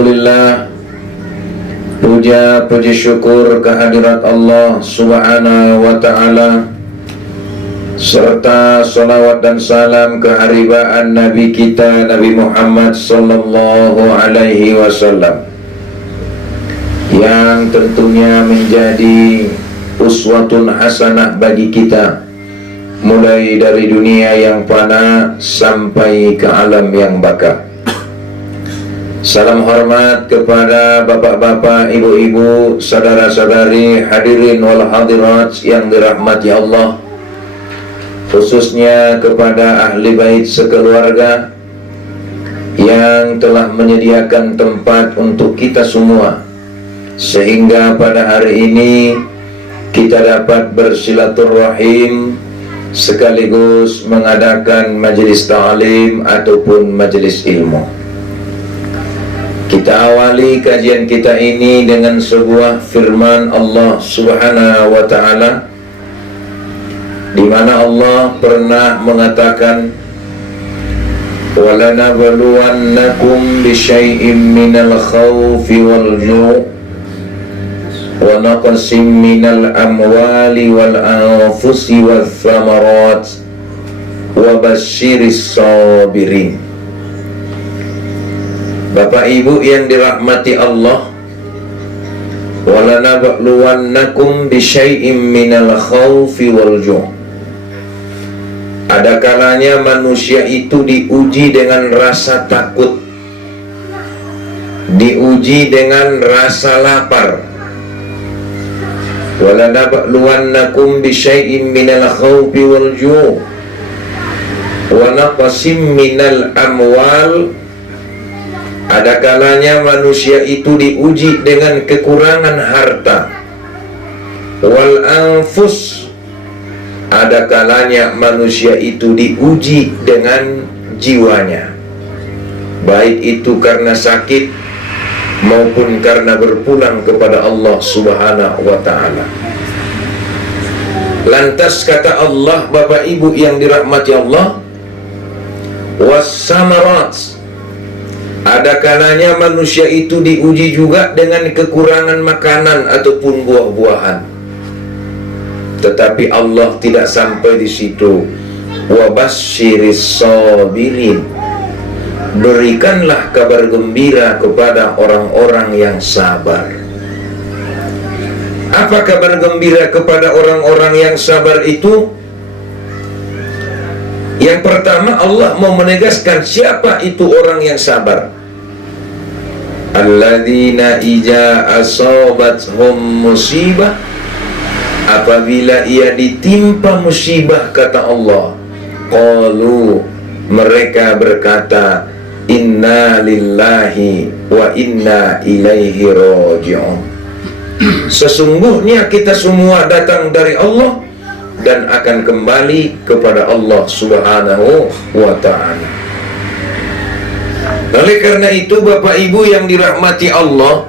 Alhamdulillah, puja puji syukur kehadirat Allah Subhanahu wa ta'ala, serta salawat dan salam keharibaan Nabi kita Nabi Muhammad sallallahu alaihi wasallam, yang tentunya menjadi uswatun hasanah bagi kita, mulai dari dunia yang fana sampai ke alam yang baka. Salam hormat kepada bapak-bapak, ibu-ibu, saudara-saudari, hadirin wal hadirat yang dirahmati Allah, khususnya kepada ahli bait sekeluarga yang telah menyediakan tempat untuk kita semua, sehingga pada hari ini kita dapat bersilaturahim sekaligus mengadakan majelis ta'lim ataupun majelis ilmu. Kita awali kajian kita ini dengan sebuah firman Allah Subhanahu wa ta'ala, di mana Allah pernah mengatakan, "Walanabluwannakum bisyai'im minal khawfi wal ju' wa naqsim minal amwali wal anfusi wath thamarat wa basyiris sabirin." Bapak Ibu yang dirahmati Allah, "Walanabluwannakum bisyai'im minal khawfi wal ju'." Ada kalanya manusia itu diuji dengan rasa takut, diuji dengan rasa lapar. "Walanabluwannakum bisyai'im minal khawfi wal ju' wa naqsim minal amwal." Ada kalanya manusia itu diuji dengan kekurangan harta. Wal anfus, ada kalanya manusia itu diuji dengan jiwanya, baik itu karena sakit maupun karena berpulang kepada Allah Subhanahu wa ta'ala. Lantas kata Allah, Bapak Ibu yang dirahmati Allah, was-samarat, ada kalanya manusia itu diuji juga dengan kekurangan makanan ataupun buah-buahan. Tetapi Allah tidak sampai di situ. Wa basyiris sabirin, berikanlah kabar gembira kepada orang-orang yang sabar. Apa kabar gembira kepada orang-orang yang sabar itu? Yang pertama, Allah mau menegaskan siapa itu orang yang sabar. Alladzina ija asabathum musibah, apabila ia ditimpa musibah, kata Allah, qalu, mereka berkata, inna lillahi wa inna ilaihi raji'un. Sesungguhnya kita semua datang dari Allah dan akan kembali kepada Allah Subhanahu wa ta'ala. Oleh karena itu, Bapak Ibu yang dirahmati Allah,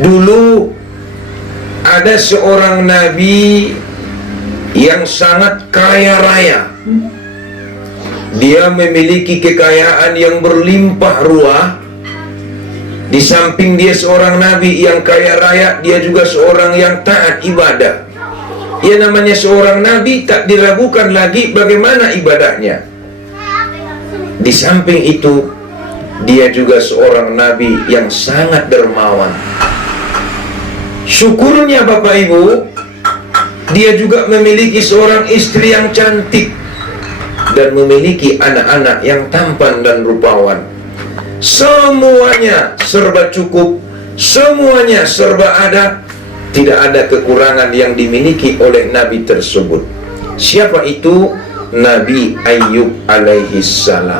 dulu ada seorang nabi yang sangat kaya raya. Dia memiliki kekayaan yang berlimpah ruah. Di samping dia seorang nabi yang kaya raya, dia juga seorang yang taat ibadah. Ya, namanya seorang nabi tak diragukan lagi bagaimana ibadahnya. Di samping itu, dia juga seorang nabi yang sangat dermawan. Syukurnya Bapak Ibu, dia juga memiliki seorang istri yang cantik dan memiliki anak-anak yang tampan dan rupawan. Semuanya serba cukup, semuanya serba ada. Tidak ada kekurangan yang dimiliki oleh Nabi tersebut. Siapa itu? Nabi Ayub alaihi salam.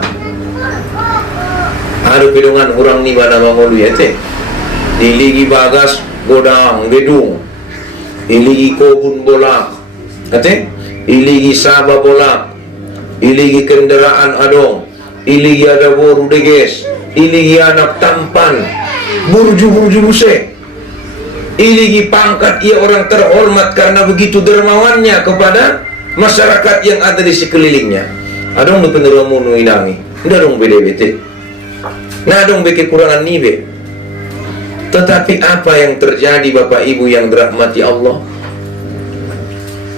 Ada pedungan orang ni mana mangolu ya teh. Iligi bagas godang gedung. Iligi kobun bolak. Ate? Iligi saba bolak. Iligi kendaraan adong. Iligi ada boru deges. Iligi anak tampan. Burju-burju buse. Iligi pangkat, ia orang terhormat karena begitu dermawannya kepada masyarakat yang ada di sekelilingnya. Adong penerang munu inangi, ndarong bede-bede. Nah dong be kekurangan ni be. Tetapi apa yang terjadi Bapak Ibu yang dirahmati Allah?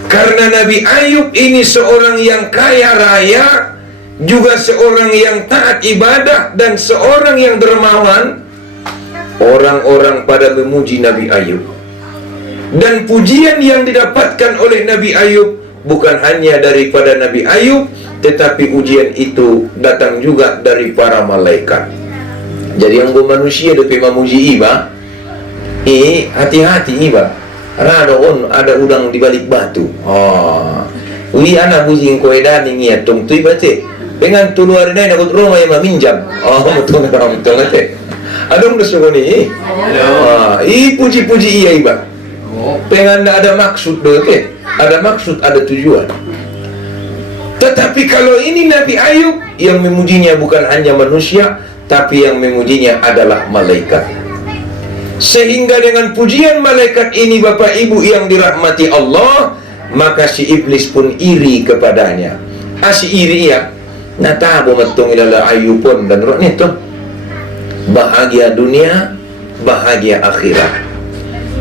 Karena Nabi Ayub ini seorang yang kaya raya, juga seorang yang taat ibadah, dan seorang yang dermawan, orang-orang pada memuji Nabi Ayub. Dan pujian yang didapatkan oleh Nabi Ayub bukan hanya daripada Nabi Ayub, tetapi ujian itu datang juga dari para malaikat. Jadi yang manusia depe memuji iba, hati-hati iba. Ada udang di balik batu. Uli anak bujing koedan ini ya tung tui bate. Dengan tuluar nai nak rumah yang meminjam. Betul nate. Adong dosugo ni. Puji-puji iya iba. Pengen ada maksud bate. Ada maksud, ada tujuan. Tetapi kalau ini Nabi Ayub, yang memujinya bukan hanya manusia, tapi yang memujinya adalah malaikat. Sehingga dengan pujian malaikat ini Bapak Ibu yang dirahmati Allah, maka si iblis pun iri kepadanya. Si iri ya. Natabo matong ilala Ayubon dan roh nito. Bahagia dunia, bahagia akhirat.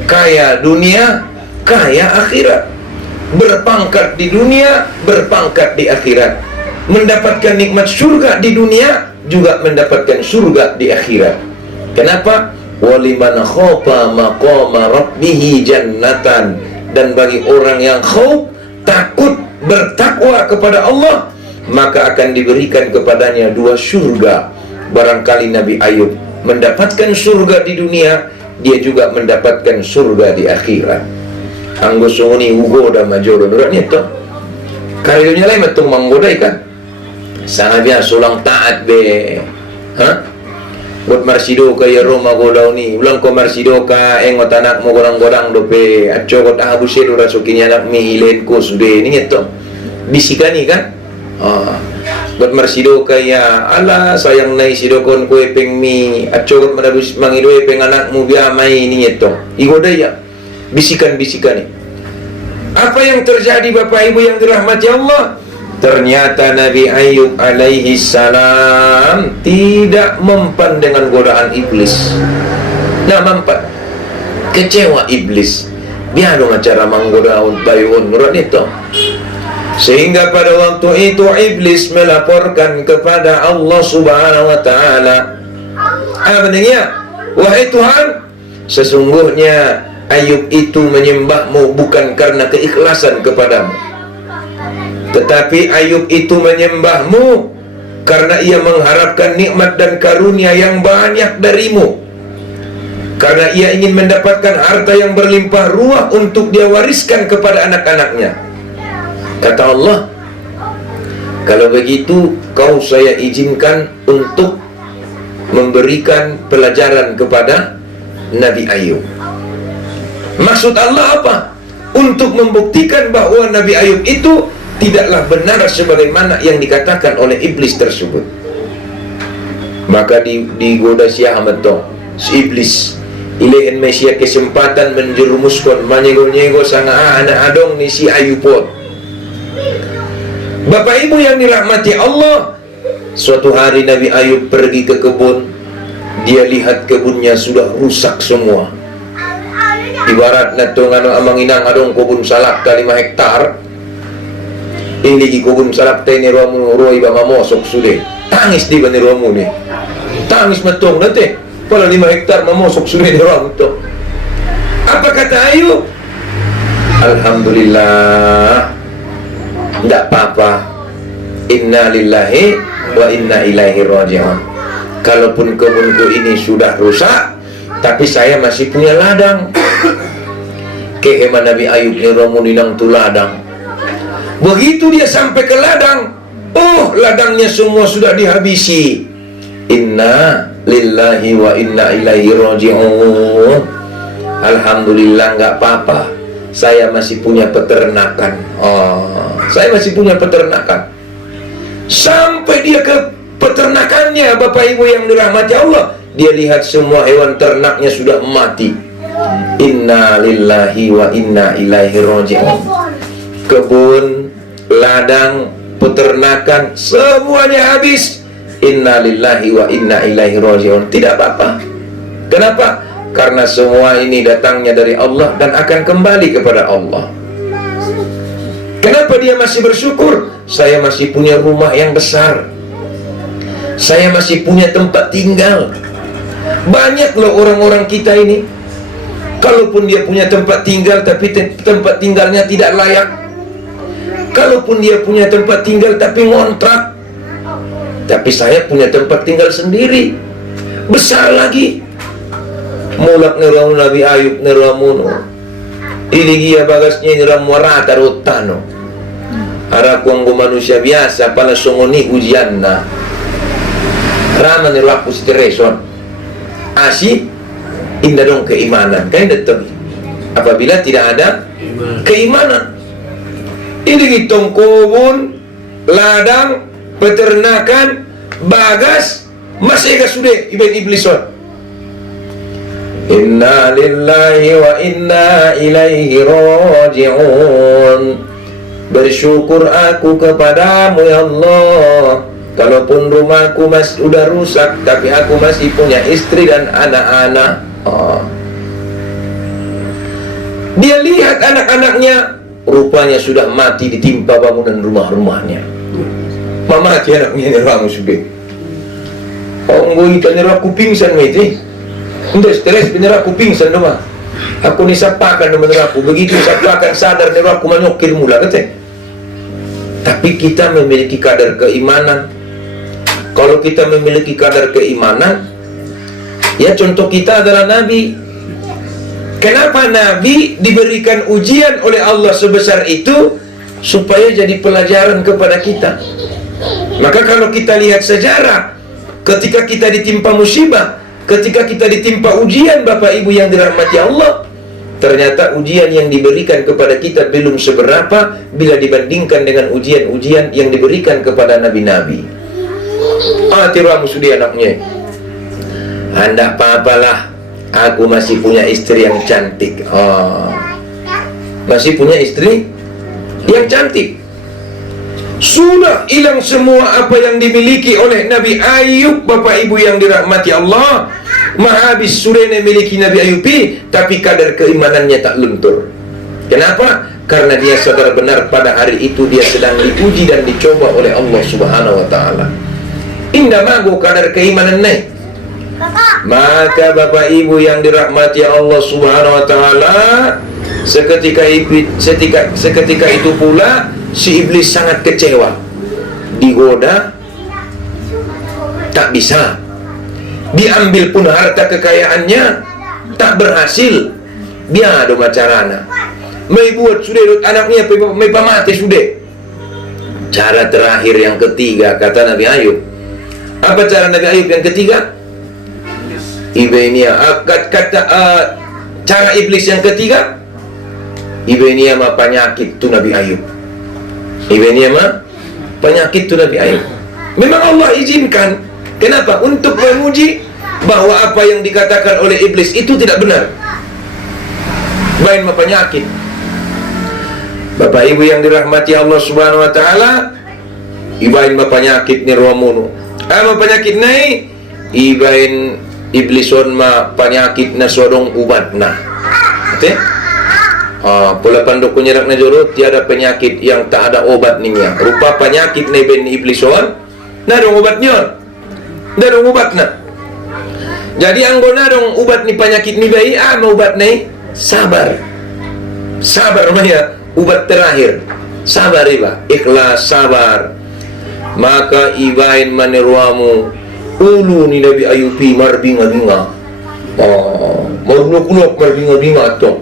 Kaya dunia, kaya akhirat. Berpangkat di dunia, berpangkat di akhirat. Mendapatkan nikmat surga di dunia, juga mendapatkan surga di akhirat. Kenapa? Waliman khofa maqama rabbihi jannatan. Dan bagi orang yang khauf, takut, bertakwa kepada Allah, maka akan diberikan kepadanya 2 surga. Barangkali Nabi Ayub mendapatkan surga di dunia, dia juga mendapatkan surga di akhirat. Anggo suni ugoda majoro nurat nito. Karinya lain matung manggodai kan. Sangatnya sulang taat be. Buat marsido kaya Roma godau ni. Ulang ko marsido ka engot anak mo godang-godang dope. At cokot abu sedo rasukin anak mi hilen ko sude ni ito. Bisikani kan. Buat marsido kaya ala sayang nai sido kon ko epeng mi. At cokot manabus mangido epeng anak mo biya may ni ito. Igodai ya. Bisikan-bisikan ni. Apa yang terjadi Bapak Ibu yang dirahmati Allah? Ternyata Nabi Ayub alaihi salam tidak mempan dengan godaan iblis. Nah, mempan. Kecewa iblis. Dia dong cara menggoda tayun nurat itu. Sehingga pada waktu itu iblis melaporkan kepada Allah Subhanahu wa taala. Benarnya, wahai Tuhan, sesungguhnya Ayub itu menyembahmu bukan karena keikhlasan kepadamu, tetapi Ayub itu menyembahmu karena ia mengharapkan nikmat dan karunia yang banyak darimu, karena ia ingin mendapatkan harta yang berlimpah ruah untuk dia wariskan kepada anak-anaknya. Kata Allah, kalau begitu kau saya izinkan untuk memberikan pelajaran kepada Nabi Ayub. Maksud Allah apa? Untuk membuktikan bahwa Nabi Ayub itu tidaklah benar sebagaimana yang dikatakan oleh iblis tersebut. Maka digoda si Ahmad toh, si iblis ilehen mesia kesempatan menjerumuskan manyego-nyego sanga anak adong ni si Ayubot. Bapak Ibu yang dirahmati Allah, suatu hari Nabi Ayub pergi ke kebun. Dia lihat kebunnya sudah rusak semua. Ibarat natungan amang inang adong kebun salak 5 hektar. Ini di kebun salak ni ruamu ruai ba mamosok sude. Tangis di bani ruamu ni. Tangis matong nanti. Pala 5 hektar mamosok sude ni ruamu to. Apa kata Ayub? Alhamdulillah. Tidak apa-apa. Inna lillahi wa inna ilaihi raji'un. Kalaupun kebunku ini sudah rusak, tapi saya masih punya ladang. Keheman Nabi Ayub ni romuninang tu ladang. Begitu dia sampai ke ladang, ladangnya semua sudah dihabisi. Inna lillahi wa inna ilaihi raji'un. Alhamdulillah, nggak apa-apa. Saya masih punya peternakan. Saya masih punya peternakan. Sampai dia ke peternakannya, Bapak Ibu yang dirahmati Allah, dia lihat semua hewan ternaknya sudah mati. Inna lillahi wa inna ilaihi raji'un. Kebun, ladang, peternakan, semuanya habis. inna lillahi wa inna ilaihi raji'un. Tidak apa-apa. Kenapa? Karena semua ini datangnya dari Allah dan akan kembali kepada Allah. Kenapa dia masih bersyukur? Saya masih punya rumah yang besar, saya masih punya tempat tinggal. Banyak loh orang-orang kita ini, kalaupun dia punya tempat tinggal, tapi tempat tinggalnya tidak layak. Kalaupun dia punya tempat tinggal, tapi ngontrak. Tapi saya punya tempat tinggal sendiri, besar lagi. Mulak niramu Nabi Ayub niramuno, iligia bagasnya niramu rata rotano. Araku anggo manusia biasa, pala songoni ujianna. Rama niraku sitereson. Asih indah dong keimanan, kan betul. Apabila tidak ada keimanan, ini hitong kebun, ladang, peternakan, bagas, masih gak sudah ibadah iblison. Inna lillahi wa inna ilaihi raji'un. Bersyukur aku kepadamu ya Allah, kalaupun rumahku masih udah rusak, tapi aku masih punya istri dan anak-anak. Dia lihat anak-anaknya, rupanya sudah mati ditimpa bangunan rumah-rumahnya. Mati anaknya ni orang sudah. Orang gue ikan ni aku pingsan mati. Udah stres bener aku pingsan dong. Aku ni sapakan bener aku. Begitu sapakan sadar ni aku menyokir mula kata. Tapi kita memiliki kadar keimanan. Kalau kita memiliki kadar keimanan, ya contoh kita adalah Nabi. Kenapa Nabi diberikan ujian oleh Allah sebesar itu? Supaya jadi pelajaran kepada kita. Maka kalau kita lihat sejarah, ketika kita ditimpa musibah, ketika kita ditimpa ujian, Bapak Ibu yang dirahmati Allah, ternyata ujian yang diberikan kepada kita belum seberapa bila dibandingkan dengan ujian-ujian yang diberikan kepada nabi-nabi. Tiramu sudah anaknya. Anda apa-apalah, aku masih punya istri yang cantik. Masih punya istri yang cantik. Sudah hilang semua apa yang dimiliki oleh Nabi Ayub, Bapak Ibu yang dirahmati Allah. Habis sudah memiliki Nabi Ayub, tapi kadar keimanannya tak luntur. Kenapa? Karena dia sadar benar pada hari itu dia sedang diuji dan dicoba oleh Allah Subhanahu wa ta'ala. Indah mago kadar keimanan naik. Maka Bapak Ibu yang dirahmati Allah Subhanahu wa ta'ala, seketika itu pula si iblis sangat kecewa. Digoda tak bisa, diambil pun harta kekayaannya tak berhasil. Dia ada macarana may buat sudah anaknya may pamati sudah. Cara terakhir yang ketiga kata Nabi Ayub. Apa cara Nabi Ayub yang ketiga? Ibenia cara iblis yang ketiga, Ibenia mah penyakit tu Nabi Ayub. Ibenia mah penyakit tu Nabi Ayub. Memang Allah izinkan. Kenapa? Untuk menguji bahwa apa yang dikatakan oleh iblis itu tidak benar. Bain mah penyakit. Bapak Ibu yang dirahmati Allah Subhanahu wa taala, ibain mah penyakit ni romono. Ama penyakit nai ibain iblison mah penyakit na sodong ubatna. Oke? Pula panduk kunyerak na jolo tiada penyakit yang tak ada obat ninya. Rupa penyakit na ben iblison, na dong obatnya. Na dong obatna. Jadi anggona dong ubat ni penyakit ni bayi, mau ubat ni sabar. Sabar maya ubat terakhir. Sabar iba, ikhlas sabar. Maka ibain maniruamu ulu ni Nabi Ayubi marbinga-binga. Marunok-unok marbinga-binga to.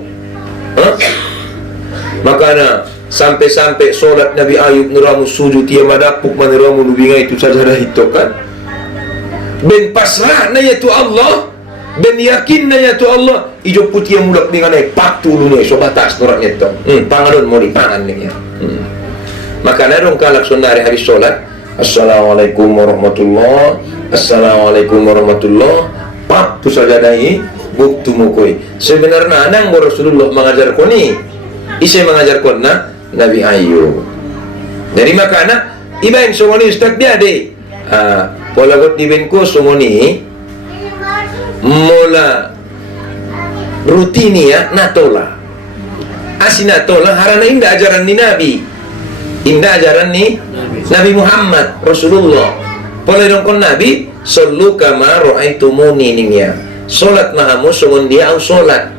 Makanya sampai-sampai solat Nabi Ayub niramu sujud dia madapuk maniramu lubinga itu sajadah itu kan. Ben pasrah na yaitu Allah, ben yakin na yaitu Allah. Ijo putih yang mulak dengan patu lunya so batas noraknya to. Pangalon mo di pangan niya. Maka narong kalak sonari habis solat. Assalamualaikum warahmatullah. Assalamualaikum warahmatullah. Pak tu sajadahi buktu mukoi. Sebenarnya anang Rasulullah mengajar ko ni. Isay mengajar ko na Nabi Ayub. Dari makana ibain so ni ustaz dia de. Polagot di benko sumuni mula rutini ya natola. Asinatola harana indah ajaran ni Nabi. Indah ajaran ni Nabi Muhammad Rasulullah. Pola dongkon Nabi sallu kama ra'aitumuni ninya. Salat mahamu sungun dia au salat.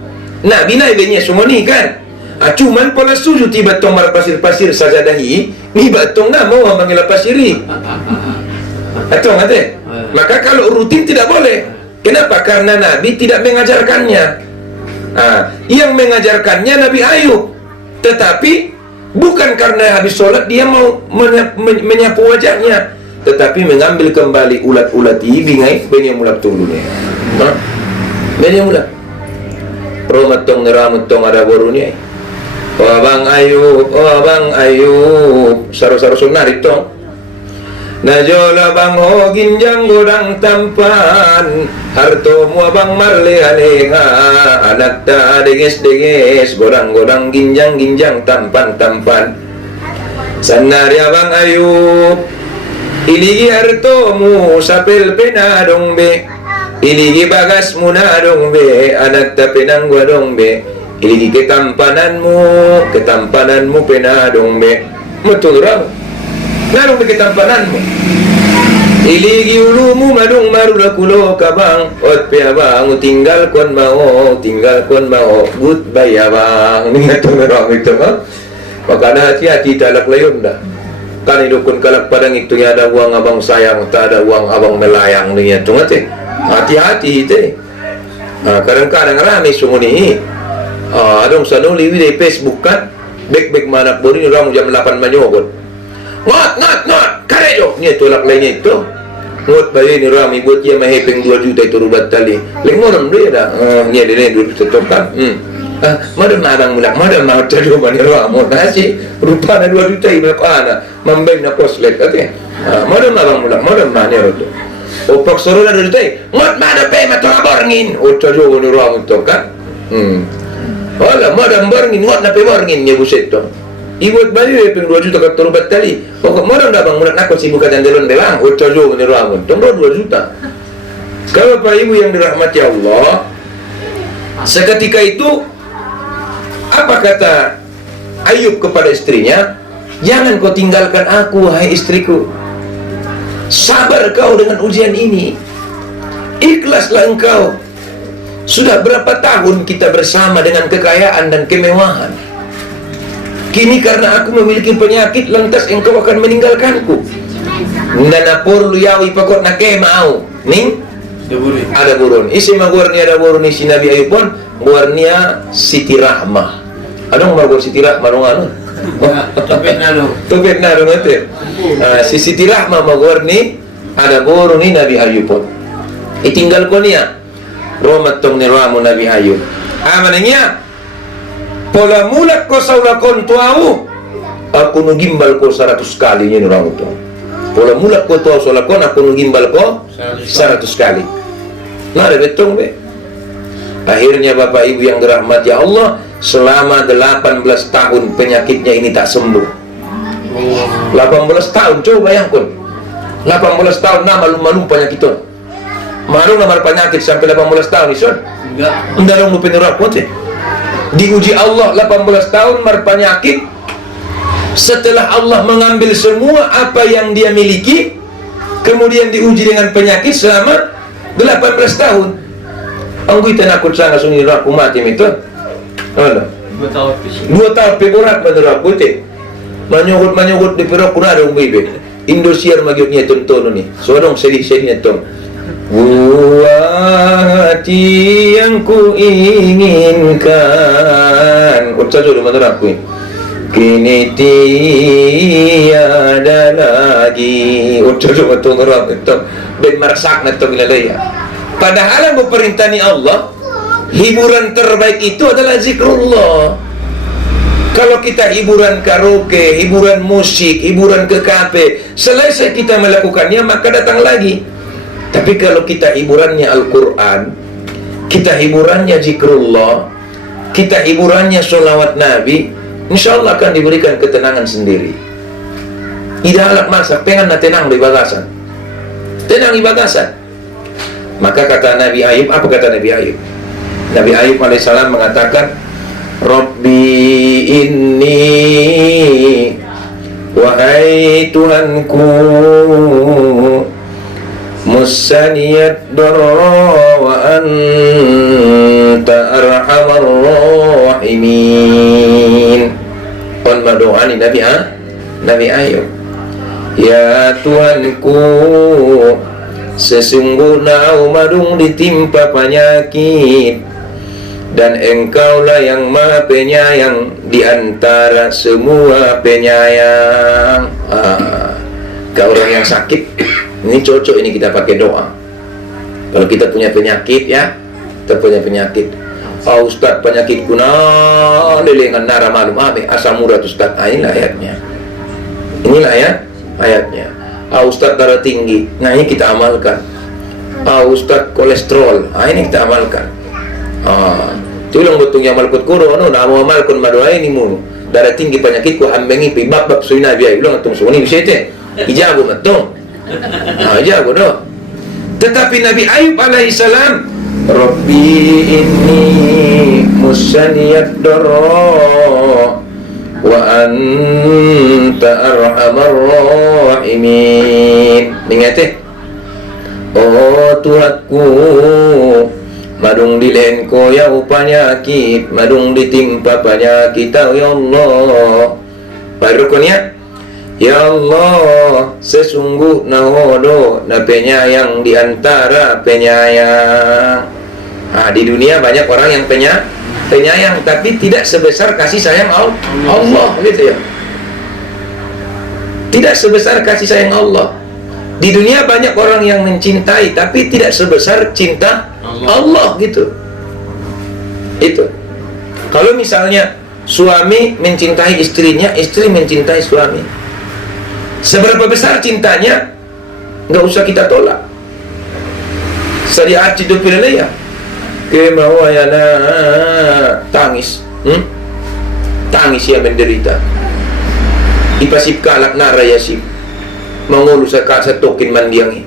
Nabi na ibenya sumuni kan. Cuman pola sujud tiba tong mar pasir-pasir sajadahi, ni batong na mau manggil pasiri. Atau ngate? Maka kalau rutin tidak boleh. Kenapa? Karena Nabi tidak mengajarkannya. Yang mengajarkannya Nabi Ayub. Tetapi bukan karena habis sholat dia mau menyapu wajahnya, tetapi mengambil kembali ulat-ulat ibingai benya mulak tulunya. Benya mulak. Romatong ngeramutong ada borunya. Oh Bang Ayub, saru-saru sunarik tong. Najola bang ho ginjang godang tampan, harto mua bang marle-aleha, anak ta deges-deges, godang-godang ginjang tampan. Sanaria bang Ayub, iligi harto mu sapel penadong be, iligi bagas mu nadong be, anak ta penang godong be, iligi ketampananmu penadong be, mutul raw. Narong ketampananmu iligi ulumu madung marula kulo kabang ot pe abang tinggal kon mau goodbye abang ni ngato narong itu maka hati-hati talak layon dah kan idukun kalak padang itu ya ada uang abang sayang tak ada uang abang melayang ni itu ngate hati-hati ite kadang-kadang rame sumuni adong sanuli di Facebook kan bek mana bori orang jam 8 manyobot ngot karejo ni tolak lainnya itu ngot bayi ni rami buat dia mahepeng 2 juta itu rubat tali lengoram dia dah ni dia 2 juta tokan madam abang mulak madam mau cari bani ramo nasi rupa na 2 juta ibak ana mambay na poslet ate madam abang mulak madam mani roto opak soro na 2 juta ngot madam pe matora borngin o cari bani ramo tokan wala madam borngin ngot na pe borngin ni buset to Ibuat balik peng 2 juta kat terubat tali. Pokok modal dah bang mulat nak sibuk kat delon belang. Ocojo ni ramun. Tunggu 2 juta. Kalau Bapak Ibu yang dirahmati Allah, seketika itu apa kata Ayub kepada istrinya? Jangan kau tinggalkan aku, hai istriku. Sabar kau dengan ujian ini. Ikhlaslah engkau. Sudah berapa tahun kita bersama dengan kekayaan dan kemewahan. Kini karena aku memiliki penyakit, lantas engkau akan meninggalkanku. Nanapur luyawi pakot na ke mau. Ning? Ada burun. Isi magwarni ada burun isi Nabi Ayub pun. Magwarniya Siti Rahmah. Anong magwar Siti Rahmah? Anong ano? Tupit na dong ito. Si Siti Rahmah magwarni ada burun ni Nabi Ayub pun. Itinggal ko niya. Romat tong niramo Nabi Ayub. Mana niya? Pola mulak ko sa ulakon tuamu, aku nugimbal ko 100 kali ni orang itu. Pola mulak ko tuamu sa ulakon, aku nugimbal ko 100 kali. Nah, ada betong be. Akhirnya Bapak Ibu yang dirahmati Allah, selama 18 tahun penyakitnya ini tak sembuh. 18 tahun, coba bayangkan. 18 tahun nama malu penyakit itu. Malu nama penyakit sampai 18 tahun ison. Enggak dong lupa neraka kote. Diuji Allah 18 tahun berpenyakit. Setelah Allah mengambil semua apa yang dia miliki, kemudian diuji dengan penyakit selama 18 tahun. Ang kita nakut sana sunyi raku mati itu. Ano? 2 tahun pegurat menurut putih. Manyugut di perok kuna dong bibi. Indosiar magyutnya tonton ni. So dong sedih-sedihnya tong. Buah hati yang ku inginkan. Ucap dulu menurut aku. Kini tiada lagi. Ucap dulu menurut aku. Ben merasak na ito bilalaya. Padahal ang perintah ni Allah, hiburan terbaik itu adalah zikrullah. Kalau kita hiburan karaoke, hiburan musik, hiburan ke kafe, selesai kita melakukannya maka datang lagi. Tapi kalau kita hiburannya Al-Quran, kita hiburannya zikrullah, kita hiburannya sholawat Nabi, insya Allah akan diberikan ketenangan sendiri. Tidak alat masa, pengen na tenang di bagasan. tenang di bagasan. Maka kata Nabi Ayub, apa kata Nabi Ayub? Nabi Ayub alaihissalam mengatakan, Rabbi inni, wahai Tuhanku, mussaniyad darra wa anta arhamar rahimin. On berdoa ni Nabi Ayub, ya Tuhanku, sesungguhnya umadung ditimpa penyakit, dan engkaulah yang maha penyayang di antara semua penyayang. Ke orang yang sakit, ini cocok ini kita pakai doa. Kalau kita punya penyakit ya, kita punya penyakit, Ustaz penyakitku lelengan nara malum asam urat Ustaz. Inilah ayatnya. Inilah ya ayatnya. Ustaz darah tinggi, nah ini kita amalkan. Ustaz kolesterol, ini kita amalkan. Tulang betung yang malkut kuro, nama amalkan madoa ini mulu. Darah tinggi penyakitku ambengi pi bab suina biaya ulang tung suni bisa te. Ijabu betung. Ijabu doh. Tetapi Nabi Ayub alaihissalam, Rabbi inni mussaniyad darra wa anta arhamar rahimin. Ingat oh Tuhanku, madung dilenko ya penyakit, madung ditimpa penyakit ya Allah. Barukannya, ya Allah, sesungguhnya hodo na penyayang di antara penyayang. Di dunia banyak orang yang penyayang, tapi tidak sebesar kasih sayang Allah, gitu ya. Tidak sebesar kasih sayang Allah. Di dunia banyak orang yang mencintai, tapi tidak sebesar cinta Allah, gitu. Itu. Kalau misalnya suami mencintai istrinya, istri mencintai suami, seberapa besar cintanya, nggak usah kita tolak. Sariat hidup ya. Kemauannya tangis, tangis ya menderita. Ipasip kalak nara yasip, mangulu sa tokin mandiangi,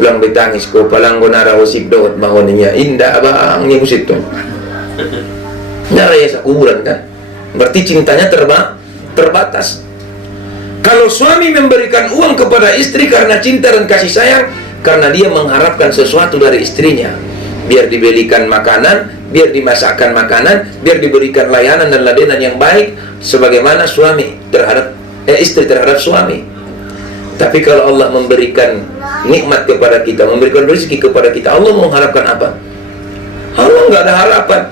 ulang betangis ko palang ko nara usip dot mahon niya indah abang niya usip to. Nara ya sa kuburan kan, berarti cintanya terbatas. Kalau suami memberikan uang kepada istri karena cinta dan kasih sayang, karena dia mengharapkan sesuatu dari istrinya, biar dibelikan makanan, biar dimasakkan makanan, biar diberikan layanan dan ladenan yang baik, sebagaimana suami terhadap istri terhadap suami. Tapi kalau Allah memberikan nikmat kepada kita, memberikan rezeki kepada kita, Allah mengharapkan apa? Allah nggak ada harapan.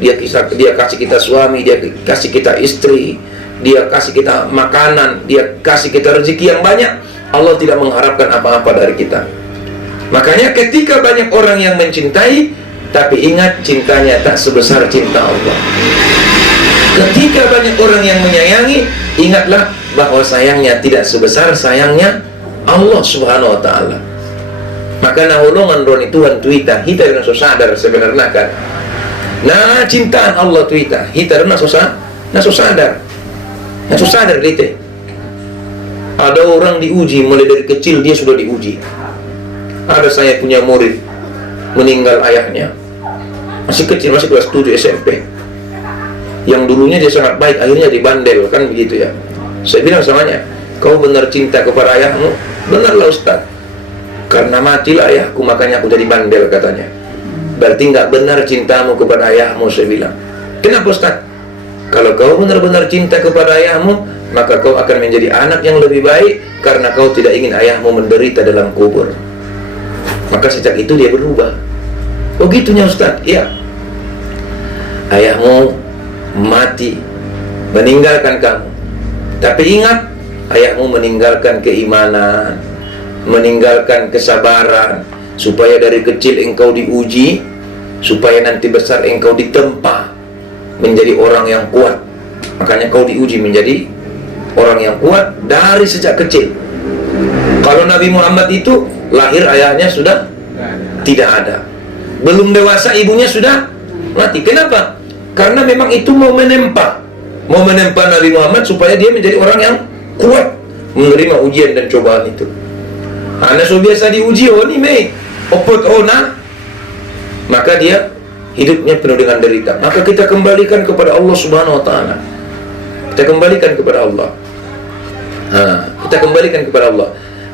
Dia kasih kita suami, dia kasih kita istri, dia kasih kita makanan, dia kasih kita rezeki yang banyak. Allah tidak mengharapkan apa-apa dari kita. Makanya ketika banyak orang yang mencintai, tapi ingat cintanya tak sebesar cinta Allah. Ketika banyak orang yang menyayangi, ingatlah bahwa sayangnya tidak sebesar sayangnya Allah Subhanahu wa Ta'ala. Maka nahulungan roni Tuhan tuita, hita dengan sadar sebenarnya kan. Nah cintaan Allah tuita, hita dengan sadar. Nah sadar dite. Ada orang diuji mulai dari kecil, dia sudah diuji. Ada saya punya murid meninggal ayahnya, masih kecil, masih kelas 7 SMP. Yang dulunya dia sangat baik, akhirnya dibandel, kan begitu ya. Saya bilang samanya, kau benar cinta kepada ayahmu? Benarlah Ustaz, karena matilah ayahku makanya aku jadi bandel, katanya. Berarti nggak benar cintamu kepada ayahmu, saya bilang. Kenapa Ustaz? Kalau kau benar-benar cinta kepada ayahmu, maka kau akan menjadi anak yang lebih baik, karena kau tidak ingin ayahmu menderita dalam kubur. Maka sejak itu dia berubah. Oh gitunya Ustaz? Iya. Ayahmu mati, meninggalkan kamu. Tapi ingat, ayahmu meninggalkan keimanan, meninggalkan kesabaran, supaya dari kecil engkau diuji, supaya nanti besar engkau ditempa menjadi orang yang kuat. Makanya kau diuji menjadi orang yang kuat dari sejak kecil. Kalau Nabi Muhammad itu lahir ayahnya sudah tidak ada, belum dewasa ibunya sudah mati. Kenapa? Karena memang itu mau menempa Nabi Muhammad supaya dia menjadi orang yang kuat menerima ujian dan cobaan itu. Anak so biasa diuji, oh ni mei opot ona, maka dia hidupnya penuh dengan derita. Maka kita kembalikan kepada Allah Subhanahu wa taala. Kita kembalikan kepada Allah. Kita kembalikan kepada Allah.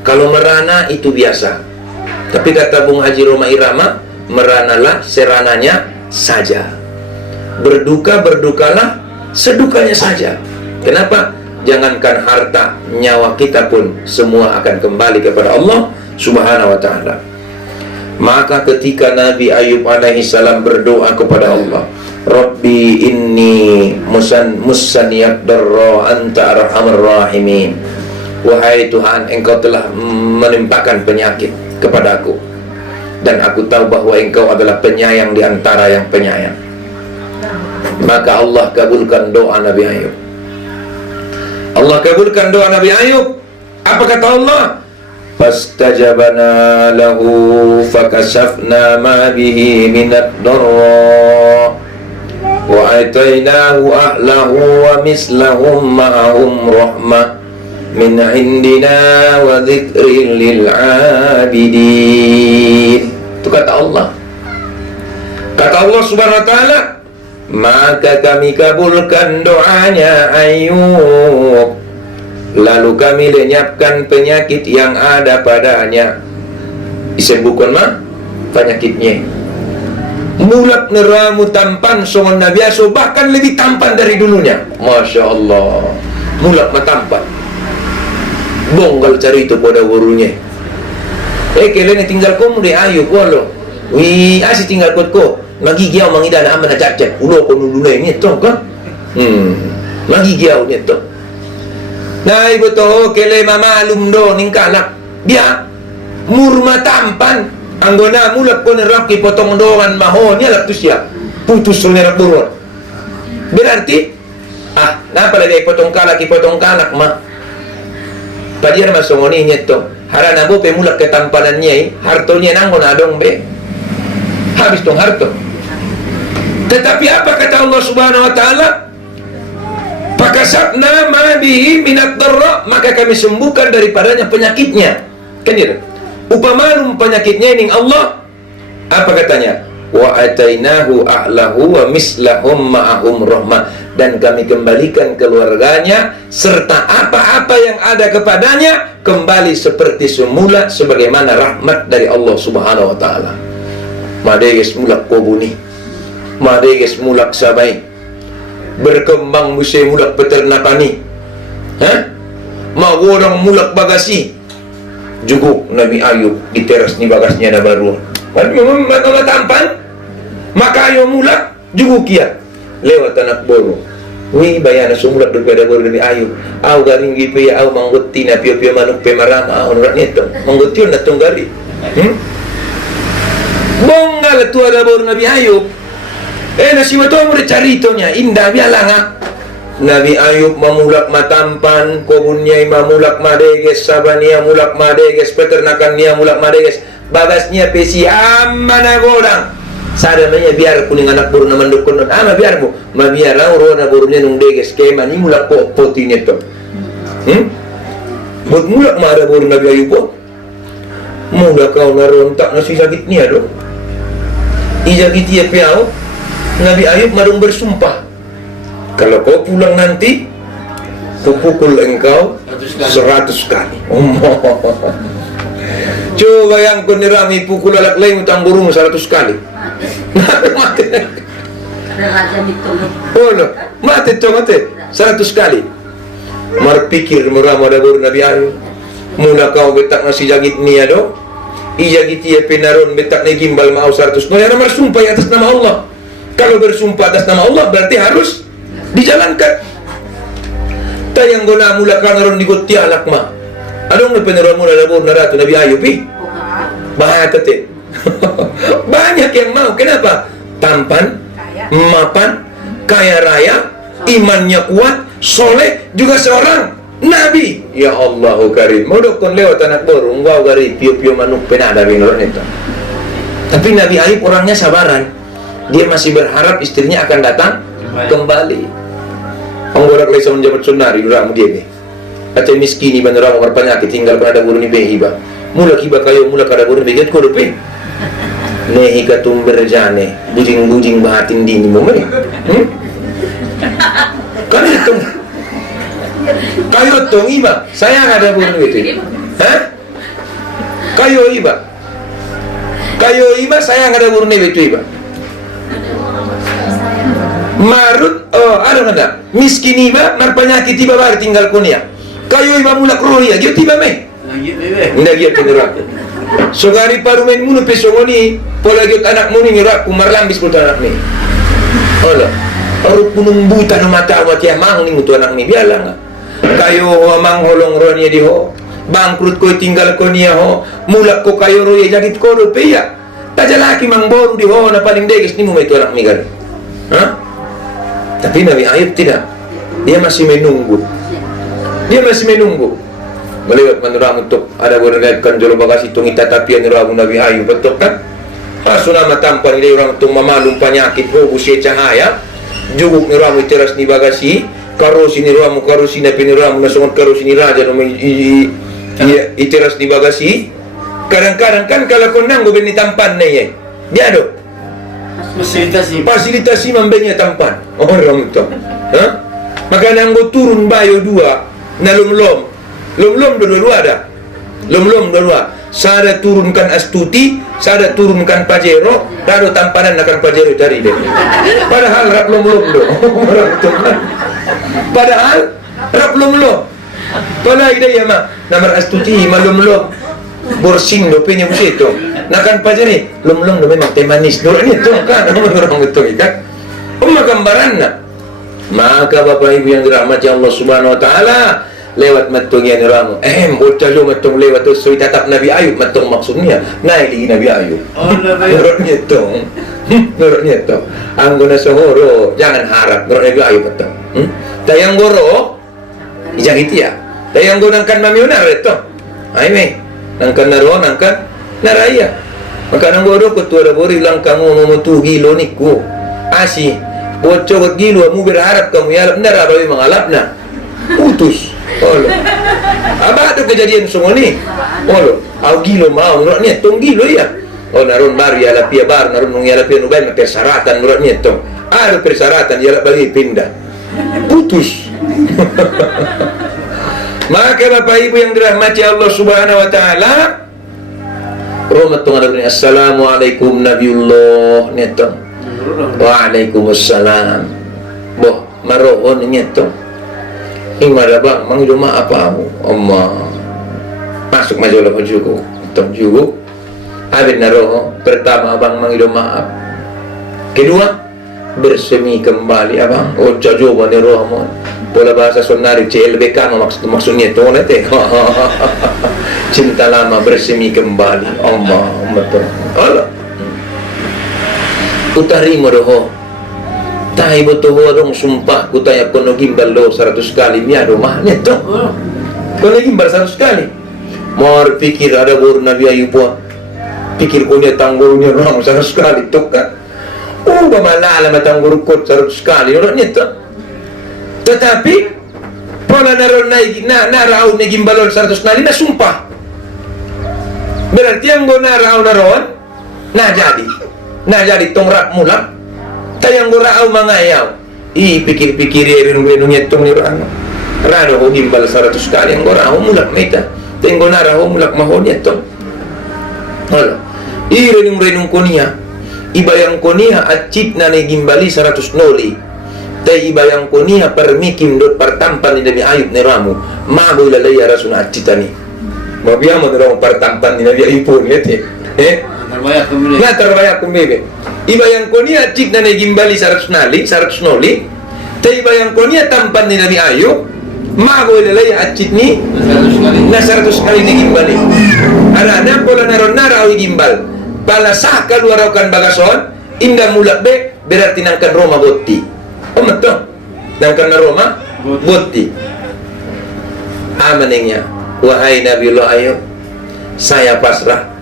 Kalau merana itu biasa. Tapi kata Bung Haji Roma Irama, meranalah serananya saja. Berduka, berdukalah sedukanya saja. Kenapa? Jangankan harta, nyawa kita pun semua akan kembali kepada Allah Subhanahu wa ta'ala. Maka ketika Nabi Ayub alaihi salam berdoa kepada Allah, Rabbi inni musaniyad darra anta arhamar rahimin. Wahai Tuhan, Engkau telah menimpakan penyakit kepadaku, dan aku tahu bahwa Engkau adalah penyayang di antara yang penyayang. Maka Allah kabulkan doa Nabi Ayub. Allah kabulkan doa Nabi Ayub. Apa kata Allah? Fastajabana lahu fakashafna ma bihi minad darra wa atainahu ahlahu wa mislahum ma'ahum rahmah min indina wa dzikrin lil abidin. Itu kata Allah. Kata Allah Subhanahu wa taala, maka kami kabulkan doanya Ayub, lalu kami lenyapkan penyakit yang ada padanya. Disembuhkan mah penyakitnya. Mulak neramu tampan songon nabiaso, bahkan lebih tampan dari dulunya. Masya Allah. Mulak mah tampan. Bonggal cari itu pada wurunya. Kalian tinggal kamu di Ayub walo. Wi asih tinggal ko. Magi giau mangida na amana cacet. Ulo ko nululay ni to kan. Magi giau ni to. Nah ibu to kele mama alumdo ning kalak. Dia murma tampan. Anggona mulak ko nerap ki potong dongan mahon ya laptus ya. Putus nerap burun. Berarti napa lagi potong kalak mah. Padiar masongoni nyeto. Harana bo pe mulak ketampanannya hartonya nanggon adong be. Habis dong harto. Tetapi apa kata Allah Subhanahu wa taala? Fakasabna ma bihi minad darra, maka kami sembuhkan daripadanya penyakitnya. Kan gitu. Upamanum penyakitnya ini Allah. Apa katanya? Wa atainahu ahlahu wa mislahum ma'ahum rahmah, dan kami kembalikan keluarganya serta apa-apa yang ada kepadanya kembali seperti semula sebagaimana rahmat dari Allah Subhanahu wa taala. Madeges mulak kobuni, madeges mulak sabai, berkembang musim mulak peternakani, mau orang mulak bagasi, juguk Nabi Ayub di teras ni bagasnya ada baru. Memang tampan, maka ayo mulak juguk ya lewat anak boro. Wi bayana sumulak daripada boro Nabi Ayub. Au garing gipe ya au mangguti na pio-pio manuk pemarama onrat nito. Mangguti na tunggari. Bonggal tu ada baru Nabi Ayub. Nasi matong udah caritonya indah bialanga. Nabi Ayub mamulak matampan, kobunnya mamulak madeges, sabania mulak madeges, peternakannya mulak madeges, bagasnya pesi amana godang. Sadamanya biar kuning anak buru naman dukun non. Biar mo, mabiar ro na burunya nung deges kema ni mulak po poti nito. Mulak mara buru Nabi Ayub po. Mula kau narontak nasi sakit niya do. Ijagit ia piao. Nabi Ayub marung bersumpah, kalau kau pulang nanti, kupukul engkau 100 kali. Coba yang kau nirami pukul alat lain utang burung 100 kali. Mati. Mati to mati 100 kali. Marpikir murama ada baru Nabi Ayub. Mula kau betak nasi jagit niya do. Ijagit ia penaron betak ni gimbal mau 100. Noya namar sumpah atas nama Allah. Kalau bersumpah atas nama Allah berarti harus dijalankan. Tayang guna mula kanaron digot tialak ma. Anong na penaron mula labor na rato Nabi Ayub bahaya tete. Banyak yang mau. Kenapa? Tampan, mapan, kaya raya, imannya kuat, soleh, juga seorang Nabi. Ya Allahu Karim. Mau dokon lewat anak baru, enggak gari pio-pio manuk penada bingoran itu. Tapi Nabi Ayub orangnya sabaran. Dia masih berharap istrinya akan datang kembali. Anggorak lesa menjabat sunari duramu dia be. Atau miskini banera penyakit tinggal pada guru ni behiba. mula kiba kayo mula kada burun bigat ko rupi nehi katum berjane bujing-bujing bahatin dini mo may kan itu kayo tong iba sayang ada burun itu kayo iba sayang ada burun itu iba marut ada miskin iba marpanyakit iba baru tinggal kunia kayo iba mula kroya dia tiba me ndak dia tenggerak so gari parumen munu pesongoni pola gyud anak muni ngira kumarlambis pul anak ni ola aru punung buta no mata wa tia mang ning tu anak ni biala nga kayo mang holong ronya di ho bangkrut ko tinggal ko niya ho mulak ko kayo roya jagit ko rupiah tajalaki mang boru di ho na paling degis ni mo may tu anak ni gar tapi Nabi Ayub tidak, dia masih menunggu melewat menurut untuk ada berdekat jolo bagasi tung itatapian rabu Nabi Ayub betul kan sunama tampan ini orang tung mamalum penyakit usia cahaya juguk ni ramu teras ni bagasi karosi ni ramu karosi na piniramu nasongot karosi ni raja no iteras ni bagasi kadang-kadang kan kalau kau nang ni tampan na ye dia do fasilitasi membenya tampan orang itu maka nanggo turun bayo dua na lom dua ada sada turunkan Astuti sada turunkan Pajero dado tampanan akan Pajero cari deh padahal rap lom do padahal rap lom pala ide ya ma namar Astuti malom borsing do punya itu nakan Pajeri lom do memang teh manis do ini tuh kan orang itu kan gambaranna maka Bapak Ibu yang dirahmati Allah Subhanahu wa taala lewat matungnya ni ramu bocah lo matung lewat tu sui tatap Nabi Ayub matung maksudnya naik lagi Nabi Ayub menurutnya tu anggona sohoro jangan harap menurut Nabi Ayub betul tayang goro ijang itia tayang go nangkan mamionar itu aime nangkan naro nangkan naraya maka nang goro ketua bori lang kamu memutu gilo niku asi bocor gilo mu berharap kamu ya benar rawi mengalapna putus apa tu kejadian semua ni au gilo mau nurutnya tong gilo ya naron baru ya lapia bar naron nung ya lapia nubai persyaratan nurutnya tong ada persyaratan ya bagi pindah putus maka Bapak Ibu yang dirahmati Allah Subhanahu wa taala rahmatullah assalamualaikum nabiullah netong waalaikumsalam boh maroon netong ingmada bang mangido apa Allah masuk majalah penjugo tong jugo abin naro pertama abang mangido maaf kedua bersemi kembali abang jawaban ni roh pola bahasa sonari CLBK maksudnya itu nanti cinta lama bersemi kembali Allah betul Allah utarimo roh tahi betul orang sumpah kutanya kono gimbal lo 100 kali ni ada mahnya tu kono gimbal 100 kali mau pikir ada baru Nabi Ayub pikir kono tanggurnya orang 100 kali tu kan bamala matanggur kot 100 kali orangnya tu tetapi pola naron narau na gimbalon 100 kali na sumpah berarti yang go narau naron na jadi tongrak mulak tayang go rau mangayaw pikir-pikir renung-renungnya tong ni rano ho gimbal 100 kali yang go rau mulak meta tenggo narau mulak mahonnya tong hala renung-renung konia ibayang konia acip na gimbali 100 noli tay ibayang konia permikim dot partampan ni Nabi Ayub ni ramu mago ilalaya rasun acitani mabiamo ni ramu partampan ni Nabi Ayub pun terbayak kumbebe ibayang konia acip na gimbali 100 noli tay ibayang konia tampan ni Nabi Ayub mago ilalaya acit ni na 100 kali ni gimbali arana pola naron narawi gimbal pala sah kaluarakan bagason indah mulak be berarti nangkan Roma botti betul nangkan Roma botti amaningnya wahai Nabiullah Ayub saya pasrah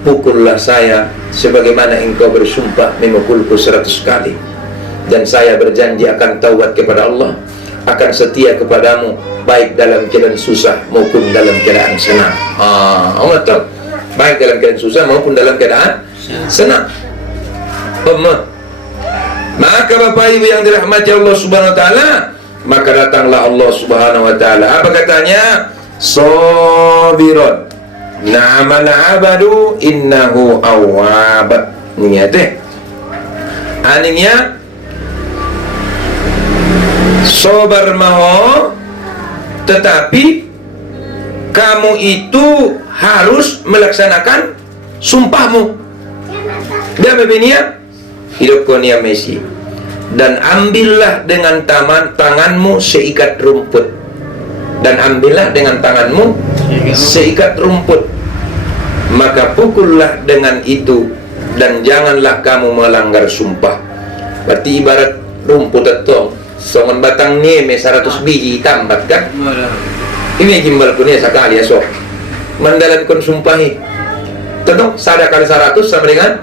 pukullah saya sebagaimana engkau bersumpah memukulku 100 kali dan saya berjanji akan taubat kepada Allah akan setia kepadamu baik dalam keadaan susah maupun dalam keadaan senang betul baik dalam keadaan susah maupun dalam keadaan senang. Maka Bapak Ibu yang dirahmati Allah Subhanahu wa taala, maka datanglah Allah Subhanahu wa taala. Apa katanya? Sabirun. Na'mal 'abadu innahu awwab. Ni teh. Aninya sabar maho, tetapi kamu itu harus melaksanakan sumpahmu. Dia berbenia hidup konia Messi. Dan ambillah dengan tanganmu seikat rumput. Dan ambillah dengan tanganmu seikat rumput. Maka pukullah dengan itu, dan janganlah kamu melanggar sumpah. Berarti ibarat rumput itu songon batang neme 100 biji tambat kan. Ini gimbal kunia sekali ya so. Mendalankan sumpahi. Tentu sada kali 100 sama dengan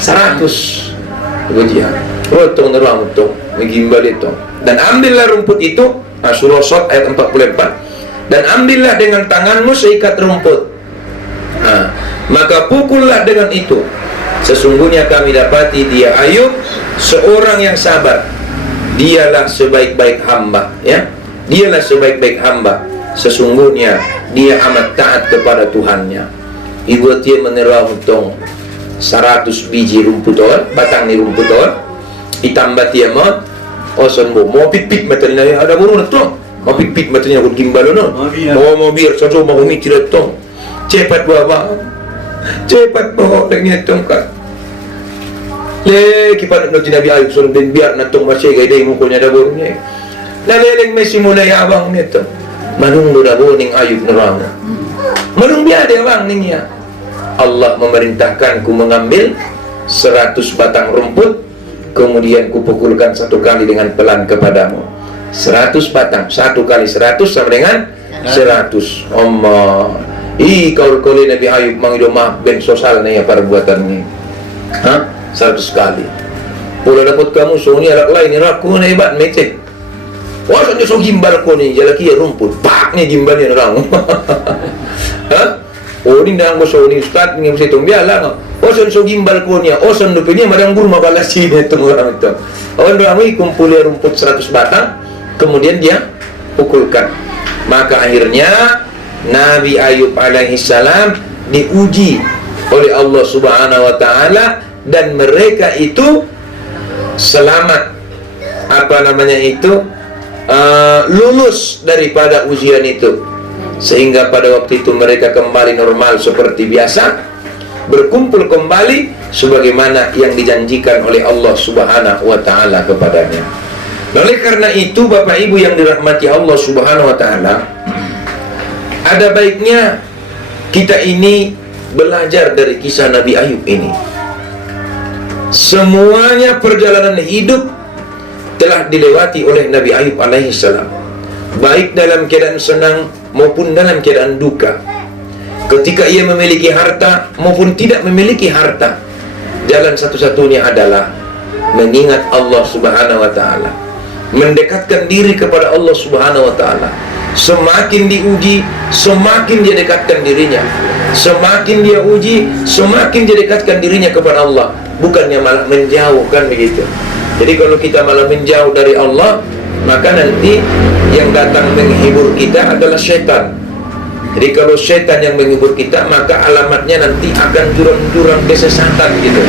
100. Begitu ya. Rotong neruang itu, gimbal itu. Dan ambillah rumput itu, Surah Shad ayat 44. Dan ambillah dengan tanganmu seikat rumput. Maka pukullah dengan itu. Sesungguhnya kami dapati dia Ayub seorang yang sabar. Dialah sebaik-baik hamba, ya. Dialah sebaik-baik hamba. Sesungguhnya dia amat taat kepada Tuhannya. Ibu dia menerang utong 100 biji rumput batang ni rumput ditambah dia oson mau pipit matanya ada burung tu mau pipit matanya aku gimbal no mau biar saja mau mikir tu cepat bawa cepat bawa lagi tongkat le kipan no Nabi Ayub sun ben biar natong masih gay day mukulnya ada burungnya laleleng mesi mulai abang nito manung do da boning Ayub nerang manung biar dia abang ninya Allah memerintahkanku mengambil 100 batang rumput, kemudian kupukulkan 1 kali dengan pelan kepadamu. 100 batang, 1 kali 100 sama dengan 100. Allah. Kau Nabi Ayub mangido maaf ben sosial na ya perbuatan ni. 100 kali. Pula dapat kamu suni alat lain aku na ibat mete. Wasa nyo so gimbal ko ni jalaki ya rumput. Pak ni gimbal ni orang. Ni nang boso ni ustad ni mesti tumbiala. Oson so gimbal ko niya, oson do pinya madang guru mabalasi itu orang itu. On do ami kumpul rumput 100 batang, kemudian dia pukulkan. Maka akhirnya Nabi Ayub alaihi salam diuji oleh Allah Subhanahu wa taala dan mereka itu selamat lulus daripada ujian itu. Sehingga pada waktu itu mereka kembali normal seperti biasa, berkumpul kembali sebagaimana yang dijanjikan oleh Allah Subhanahu wa taala kepadanya. Oleh karena itu Bapak Ibu yang dirahmati Allah Subhanahu wa taala, ada baiknya kita ini belajar dari kisah Nabi Ayub ini. Semuanya perjalanan hidup telah dilewati oleh Nabi Ayub alaihi salam, baik dalam keadaan senang maupun dalam keadaan duka. Ketika ia memiliki harta maupun tidak memiliki harta, jalan satu-satunya adalah mengingat Allah Subhanahu wa taala, mendekatkan diri kepada Allah Subhanahu wa taala. Semakin diuji, semakin dia dekatkan dirinya. Semakin dia uji, semakin dia dekatkan dirinya kepada Allah, bukannya malah menjauh, kan begitu. Jadi kalau kita malah menjauh dari Allah, maka nanti yang datang menghibur kita adalah syaitan. Jadi kalau syaitan yang menghibur kita, maka alamatnya nanti akan jurang-jurang kesesatan gitu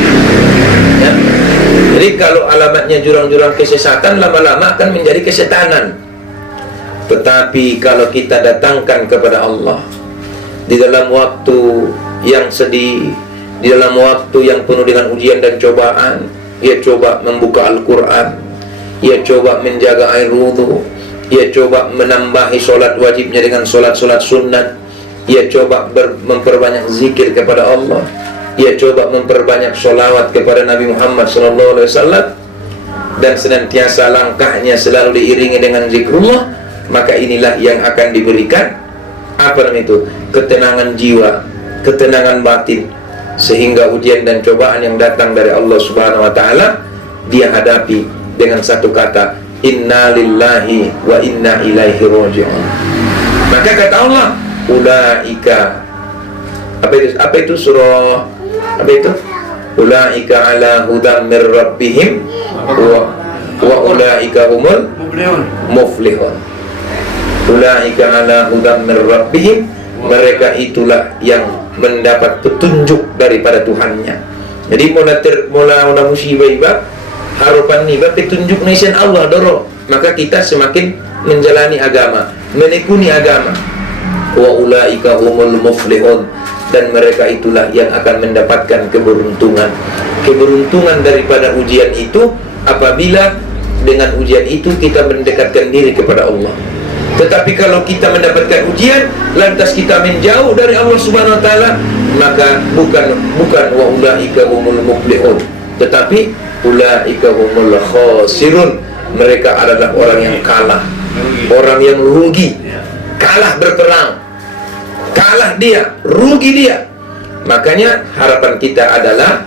ya. Jadi kalau alamatnya jurang-jurang kesesatan, lama-lama akan menjadi kesetanan. Tetapi kalau kita datangkan kepada Allah di dalam waktu yang sedih, di dalam waktu yang penuh dengan ujian dan cobaan, ia coba membuka Al-Quran, ia coba menjaga air wudu, ia coba menambahi solat wajibnya dengan solat-solat sunat, ia coba memperbanyak zikir kepada Allah, ia coba memperbanyak solawat kepada Nabi Muhammad SAW, dan senantiasa langkahnya selalu diiringi dengan zikrullah, maka inilah yang akan diberikan ketenangan jiwa, ketenangan batin, sehingga ujian dan cobaan yang datang dari Allah Subhanahu wa taala dia hadapi dengan satu kata, inna lillahi wa inna ilaihi raji'un. Maka kata Allah, ulaika Apa itu surah? Apa itu? Ulaika ala hudam mir rabbihim wa ulaika humul muflihun. Ulaika ala hudam mir rabbihim, mereka itulah yang mendapat petunjuk daripada Tuhannya. Jadi mula musibah ibab harapan ni petunjuk nasihat Allah doro, maka kita semakin menjalani agama, menekuni agama. Wa ulaika humul muflihun, dan mereka itulah yang akan mendapatkan keberuntungan. Keberuntungan daripada ujian itu apabila dengan ujian itu kita mendekatkan diri kepada Allah. Tetapi kalau kita mendapatkan ujian lantas kita menjauh dari Allah Subhanahu wa taala, maka bukan wa ulaika humul muflihun, tetapi ulaika humul khasirun. Mereka adalah orang yang kalah, orang yang rugi, kalah berperang, kalah dia, rugi dia. Makanya harapan kita adalah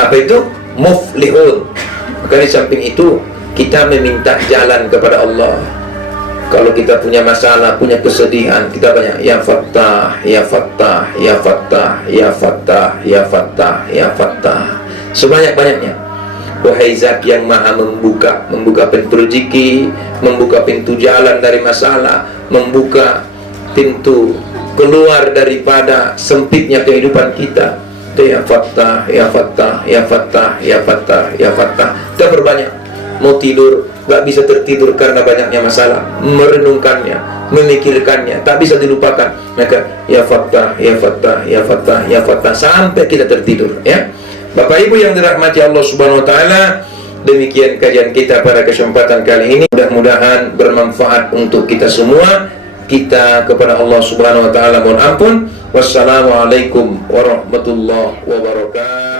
apa itu? Muflihun. Maka di samping itu kita meminta jalan kepada Allah. Kalau kita punya masalah, punya kesedihan, kita banyak ya Fattah, ya Fattah, ya Fattah, ya Fattah, ya Fattah, ya Fattah, sebanyak-banyaknya. Wahai Zat yang maha membuka pintu rezeki, membuka pintu jalan dari masalah, membuka pintu keluar daripada sempitnya kehidupan kita. Ya Fattah, ya Fattah, ya Fattah, ya Fattah, ya Fattah. Kita berbanyak. Mau tidur gak bisa tertidur karena banyaknya masalah, merenungkannya, memikirkannya, tak bisa dilupakan. Maka ya Fattah, ya Fattah, ya Fattah, ya Fattah, sampai kita tertidur. Ya Bapak Ibu yang dirahmati Allah Subhanahu wa taala, demikian kajian kita pada kesempatan kali ini. Mudah-mudahan bermanfaat untuk kita semua. Kita kepada Allah Subhanahu wa taala mohon ampun. Wassalamualaikum warahmatullahi wabarakatuh.